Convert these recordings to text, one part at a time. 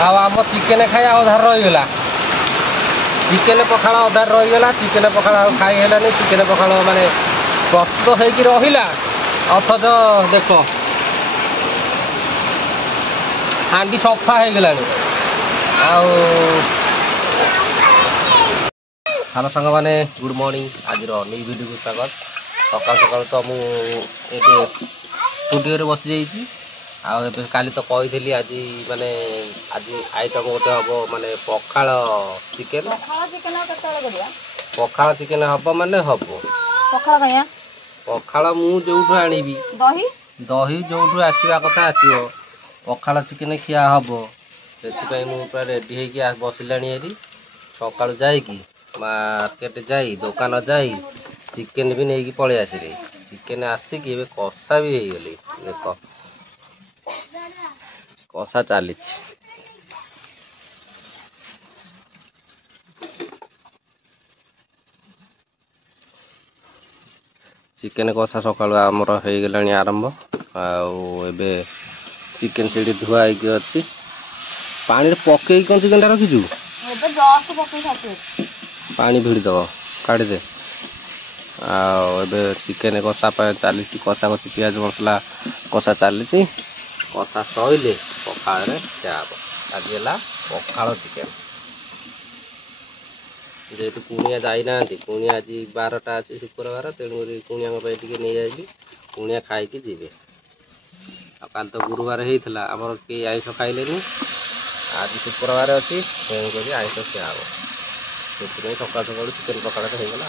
आम चिकेन खाई अधार रहीगला चिकेन पखाड़ अधार रहीगला चिकेन पखाड़ खाई है चिकेन पखाड़ माने प्रस्तुत होगी रहा अथच देख हांडी सफा हो गला हेलो सांग मैंने गुड मॉर्निंग आज न्यू वीडियो को स्वागत सकाल सकाल तो मुझे स्टूडियो बसी जाइए काली तो कही आज माने आज आइटम गोटे हम माने पखाड़ चिकेन हम माने हम पखाड़ मुझे आनी दही जो आसवा कथा आसो पखाड़ चिकेन खिया हम से पूरा रेडी हो बसला सका जाकि मार्केट जाई दुकान जाई चिकेन भी नहीं पलि आसिले चिकेन आसिक कषा भी हो गली देख कषा चली चिकेन कषा सका आमर हो गला आरंभ आबे चिकेन से धुआ अच्छी पानी पकई कौन चिकेन रखीचु पानी भिड़दब काढ़ीदे आबे चिकेन कषा चली कषा कषि पियाज मसला कषा चली कषा सैले पखाड़ खिया आज है पखाड़ चिकेन जेहेतु कुणिया जाना कुणिया आज 12टा अच्छी शुक्रवार तेणुक कुणिया नहीं जाइली कुणिया खाई जी काल तो गुरुवार होता आमर कई आइस खाइले आज शुक्रवार अच्छी तेणुक आइस खिया हे से सका सका चिकेन पखाड़ हो गला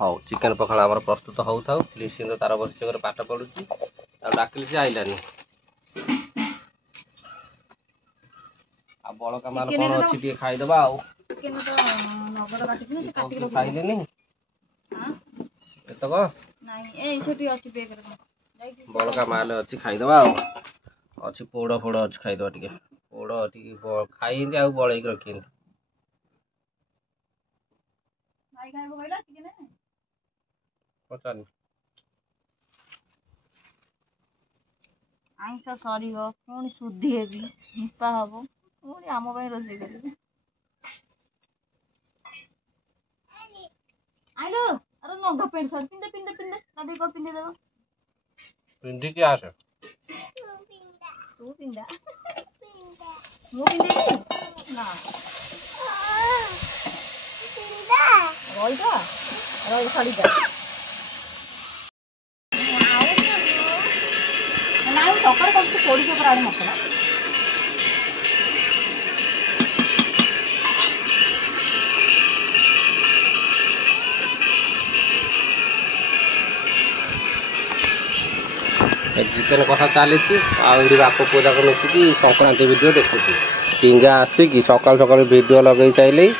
हाँ चिकेन पखाड़ आम प्रस्तुत हो था लिसिंग तार बस पाठ पढ़ुची डाकिली से आइलानी बड़का माल कौन अच्छी खाईदबा खाइले बड़का माल अच्छी खाईदबा अच्छी पोड़ फोड़ अच्छी खाईदबा टे पोड़ खाई बड़े रखी पचार आइस सर पुणी शुद्धि हेबी हिंपा हम पुणी आम रोसे कर आइलो अरे नंगा पेंट शर्ट पिंधे पिंधे पिंधे नदी को पिंधे देबो पिंडी के आसे तू पिंधा मु पिंधे ना पिंधा रोई साड़ी जा ना सकाळ कम पोड़ी के प्राणी मसला चिकेन कषा चली बाप पुआ जाक मिसिकी संक्रांति वीडियो देखुची टिंगा आसिक सकाल सकाल वीडियो लगे चाहिए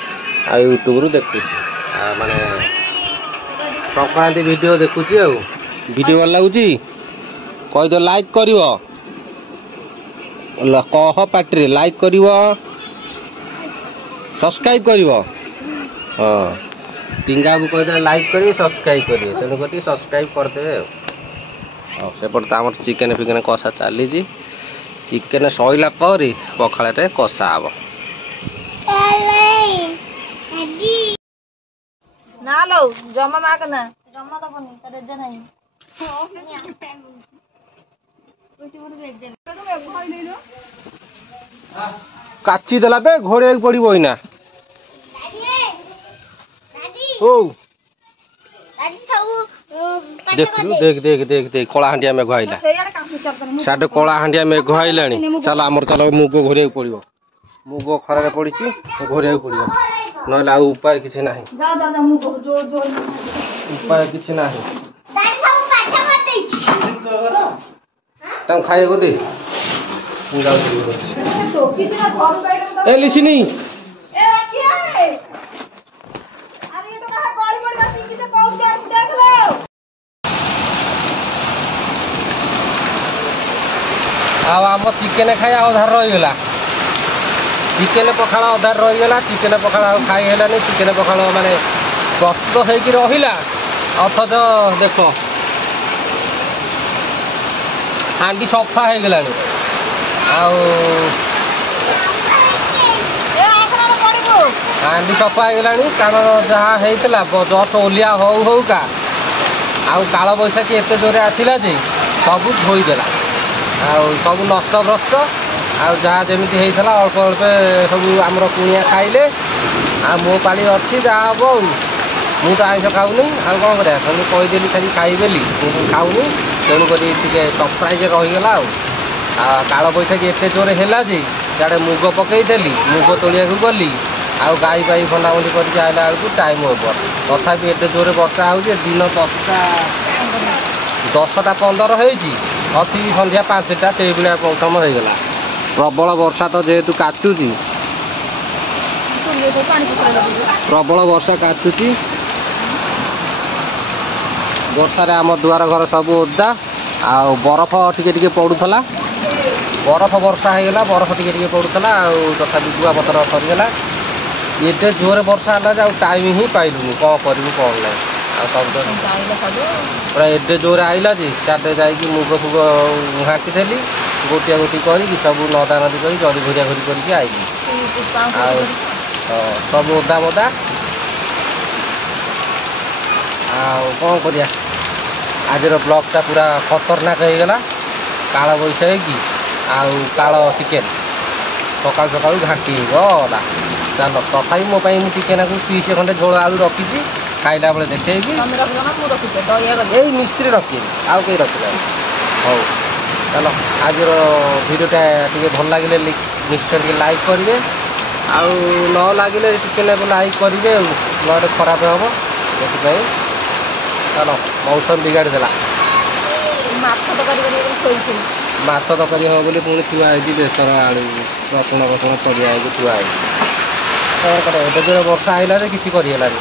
आ यूट्यूब रु देखुची माने संक्रांति वीडियो देखुची वीडियो भल लगुच कही तो लाइक कर कह पार्टी लाइक कर सब्सक्राइब कर हाँ टिंगा को कही लाइक कर सब्सक्राइब करेंगे तेणुक सब्सक्राइब करदे सेपटे आम चिकेन फिकेन कषा चली चिकेन सैला पर पखाड़ कषा हम ना लो जमा माग ना जमा दबनी रेजे नहीं काची देला बे घोड़े पड़ो इना ओ देख देख देख देख देख कला हांडिया मेघ आइला साढ़े कला हांडिया मेघ आइला चल आमर चल मुग घोरिया पड़ो मुग खरार पड़ी घोरिया पड़ो ना उपाय किसी ना उपाय किसी ना खाइए दे लिसिनी आम चिकेन खाई अधार रहीगला ଚିକେନ ପଖାଳ ଅଧାରେ ରହିଗଲା। ଚିକେନ ପଖାଳ ଆଉ ଖାଇ ହେଲାନି। ଚିକେନ ପଖାଳ ମାନେ ପ୍ରସ୍ତୁତ ହେଇକି ରହିଲା, ଅଥଚ ଦେଖ ହାଣ୍ଡି ସଫା ହେଇଗଲାଣି। ଆଉ ହାଣ୍ଡି ସଫା ହେଇଗଲାଣି, କାରଣ ଯାହା ହେଇଥିଲା ଜଷ୍ଟ ଓଲିଆ ହଉ ହଉକା ଆଉ କାଳବୈଶାଖୀ ଏତେ ଜୋରେ ଆସିଲା ଯେ ସବୁ ଧୋଇଦେଲା। ଆଉ ସବୁ ନଷ୍ଟଭ୍ରଷ୍ଟ। ଆଉ ଯାହା ଯେମିତି ହେଇଥିଲା ଅଳ୍ପ ଅଳ୍ପ ସବୁ ଆମର କୁଣିଆ ଖାଇଲେ। ଆଉ ମୋ ପାଳି ଅଛି ଯାହା ହବ। ଆଉ ମୁଁ ତ ଆଇଁଷ ଖାଉନି, ଆଉ କ'ଣ କରିବା? ମୁଁ କହିଦେଲି ଖାଲି ଖାଇବେଲି, ମୁଁ ଖାଉନି। ତେଣୁକରି ଟିକେ ସରପ୍ରାଇଜ୍ ରହିଗଲା। ଆଉ କାଳବୈଶାଖୀ ଏତେ ଜୋରେ ହେଲା ଯେ ସିଆଡ଼େ ମୁଗ ପକେଇଦେଲି, ମୁଗ ତୋଳିବାକୁ ଗଲି। ଆଉ ଗାଈ ପାଇ ଖଣ୍ଡାଖଣ୍ଡି କରିକି ଆଇଲା ବେଳକୁ ଟାଇମ୍ ଓଭର। ତଥାପି ଏତେ ଜୋରେ ବର୍ଷା ହେଉଛି। ଦିନ 10ଟା 15 ହେଇଛି, ଅତି ସନ୍ଧ୍ୟା 5ଟା ସେଇଭଳିଆ ସମୟ ହେଇଗଲା। ପ୍ରବଳ ବର୍ଷା ତ ଯେହେତୁ କାଚୁଛି, ପ୍ରବଳ ବର୍ଷା କାଚୁଛି। ବର୍ଷାରେ ଆମ ଦୁଆର ଘର ସବୁ ଓଦା। ଆଉ ବରଫ ଟିକେ ଟିକେ ପଡ଼ୁଥିଲା। ବରଫ ବର୍ଷା ହେଇଗଲା, ବରଫ ଟିକେ ଟିକେ ପଡ଼ୁଥିଲା। ଆଉ ତଥାପି କୁଆପଥର ସରିଗଲା। ଏତେ ଜୋରେ ବର୍ଷା ହେଲା ଯେ ଆଉ ଟାଇମ୍ ହିଁ ପାଇଲୁନି କ'ଣ କରିବୁ କ'ଣ ନାହିଁ। ଆଉ ସବୁ ତ ପୁରା ଏତେ ଜୋରେ ଆଇଲା ଯେ ସିଆଡ଼େ ଯାଇକି ମୁଗ ଫୁଗ ଘାଣ୍ଟିଦେଲି, ଗୋଟିଆ ଗୋଟି କରିକି ସବୁ ନଦା ନଦୀ କରି ଜରି ଘୋରିଆ ଘୋରି କରିକି ଆଇଲି। ଆଉ ସବୁ ଓଦା ମୋଦା। ଆଉ କ'ଣ କରିବା? ଆଜିର ବ୍ଲଗ୍ଟା ପୁରା ଖତରନାକ ହେଇଗଲା। କାଳବୈଶାଖୀ ଆଉ କାଳ ଚିକେନ୍ ସକାଳୁ ସକାଳୁ ଘାଣ୍ଟି ହେଇଗଲା। ଚାଲ, ତଥାପି ମୋ ପାଇଁ ମୁଁ ଟିକେ ନାକୁ ପିସ୍ ଖଣ୍ଡେ ଝୋଳ ଆଳୁ ରଖିଛି, ଖାଇଲା ବେଳେ ଦେଖେଇବି। ଏଇ ମିସ୍ତ୍ରୀ ରଖିବି, ଆଉ କେହି ରଖିନାହାନ୍ତି। ହଉ ଚାଲ, ଆଜିର ଭିଡ଼ିଓଟା ଟିକେ ଭଲ ଲାଗିଲେ ନିଶ୍ଚୟ ଟିକେ ଲାଇକ୍ କରିବେ। ଆଉ ନ ଲାଗିଲେ ଟିକେ ଲାଇକ୍ କରିବେ, ଆଉ ନହେଲେ ଖରାପ ହେବ। ସେଥିପାଇଁ ଚାଲ, ମୌସମ ବିଗାଡ଼ି ଦେଲା। ମାଛ ତରକାରୀ ହେବ ବୋଲି ପୁଣି ଥୁଆ ହେଇଛି ବେସର ଆଳୁ ରସୁଣ ପରିବା ହେଇକି ଥୁଆ ହେଇଛି। କ'ଣ କରିବା? ଏବେ ଯୋଉ ବର୍ଷା ଆଇଲା ଯେ କିଛି କରିହେଲାନି।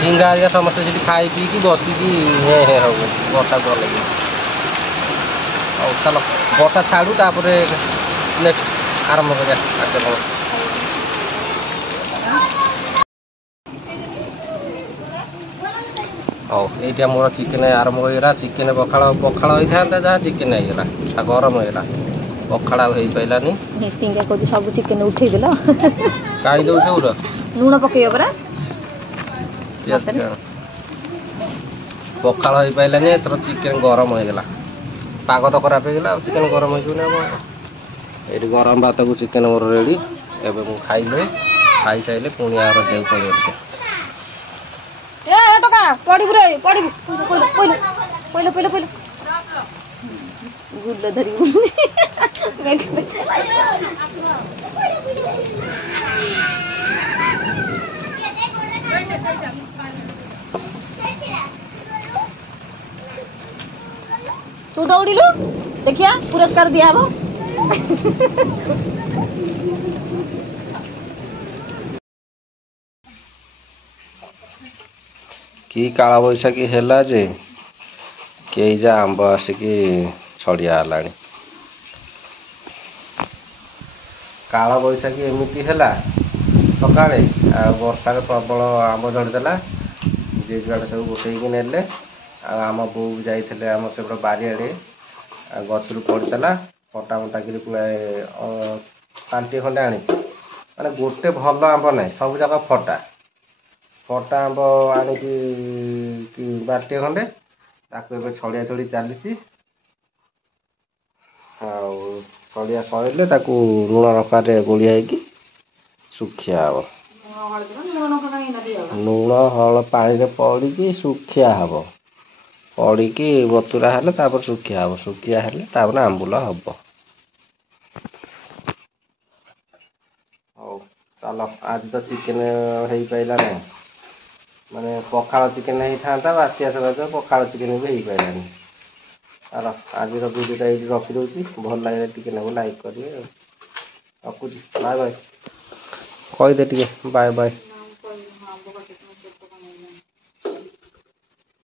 ଝିଙ୍ଗା ହେରିକା ସମସ୍ତେ ସେଠି ଖାଇ ପିଇକି ବସିକି ହଉ ବର୍ଷା ଭଲ ଲାଗିବ। ହଉ ଚାଲ, ବର୍ଷା ଛାଡ଼ୁ ତାପରେ ନେକ୍ସଟ ଆରମ୍ଭ କରିବା କାର୍ଯ୍ୟକ୍ରମ। ହଉ, ଏଇଟା ମୋର ଚିକେନ୍ ଆରମ୍ଭ ହେଇଗଲା। ଚିକେନ୍ ପଖାଳ ହେଇଥାନ୍ତା, ଯାହା ଚିକେନ୍ ହେଇଗଲା। ଗରମ ହେଇଗଲା, ପଖାଳ ଆଉ ହେଇପାରିଲାନି। ସବୁ ଚିକେନ୍ ଉଠେଇଦେଲ। କାହିଁ ଦେଉଛ ପୁରା ଲୁଣ ପକେଇବ ପରା। ପଖାଳ ହେଇପାରିଲାନି, ଏଥର ଚିକେନ୍ ଗରମ ହେଇଗଲା। ପାଗ ତ ଖରାପ ହେଇଗଲା, ଆଉ ଚିକେନ୍ ଗରମ ହେଇଯିବନି ଆଉ କ'ଣ? ଏଇଠି ଗରମ ଭାତକୁ ଚିକେନ୍ ମୋର ରେଡ଼ି। ଏବେ ମୁଁ ଖାଇଲେ, ଖାଇସାରିଲେ ପୁଣି ଆର ଦେଉ ପଡ଼ିବ ଟିକେ। ତୁ ଦୌଡ଼ିଲୁ, ଦେଖିଆ ପୁରସ୍କାର ଦିଆହବ। କି କାଳବୈଶାଖୀ ହେଲା ଯେ କେହି ଯା ଆମ୍ବ ଆସିକି ଛଡ଼ିଆ ହେଲାଣି। କାଳବୈଶାଖୀ ଏମିତି ହେଲା ସକାଳେ, ଆଉ ବର୍ଷାରେ ପ୍ରବଳ ଆମ୍ବ ଝଡ଼ିଦେଲା। ଯିଏ ଯୁଆଡ଼େ ସବୁ ଗୋଟେଇକି ନେଲେ। ଆଉ ଆମ ବୋଉ ଯାଇଥିଲେ ଆମ ସେପଟ ବାରିଆଡ଼େ, ଆଉ ଗଛରୁ ପଡ଼ିଥିଲା। ଫଟା କିରି ପୁଳାଏ 5ଟି ଖଣ୍ଡେ ଆଣିଛି। ମାନେ ଗୋଟେ ଭଲ ଆମ୍ବ ନାହିଁ, ସବୁ ଯାକ ଫଟା ଆମ୍ବ ଆଣିକି 12ଟି ଖଣ୍ଡେ। ତାକୁ ଏବେ ଛଡ଼ିଆ ଛଡ଼ି ଚାଲିଛି। ଆଉ ଛଡ଼ିଆ ସରିଲେ ତାକୁ ଲୁଣ ଲଙ୍କାରେ ଗୋଳିଆ ହେଇକି ଶୁଖିଆ ହେବ। ଲୁଣ ପାଣିରେ ପଡ଼ିକି ଶୁଖିଆ ହେବ। ପଡ଼ିକି ବତୁରା ହେଲେ ତାପରେ ଶୁଖିଆ ହେବ। ଶୁଖିଆ ହେଲେ ତାପରେ ଆମ୍ବୁଲ ହେବ। ହଉ ଚାଲ, ଆଜି ତ ଚିକେନ୍ ହେଇପାରିଲା ନାହିଁ। ମାନେ ପଖାଳ ଚିକେନ୍ ହେଇଥାନ୍ତା, ବାତି ଆସିଲା ପଖାଳ ଚିକେନ୍ ବି ହେଇପାରିଲାନି। ଚାଲ, ଆଜିର ଭିଡ଼ିଓଟା ଏଇଠି ରଖିଦେଉଛି। ଭଲ ଲାଗିଲେ ଟିକେ ନାକୁ ଲାଇକ୍ କରିବେ। ରଖୁଛି, ବାଏ ବାଏ। କହିଦେ ଟିକେ ବାଏ ବାଏ।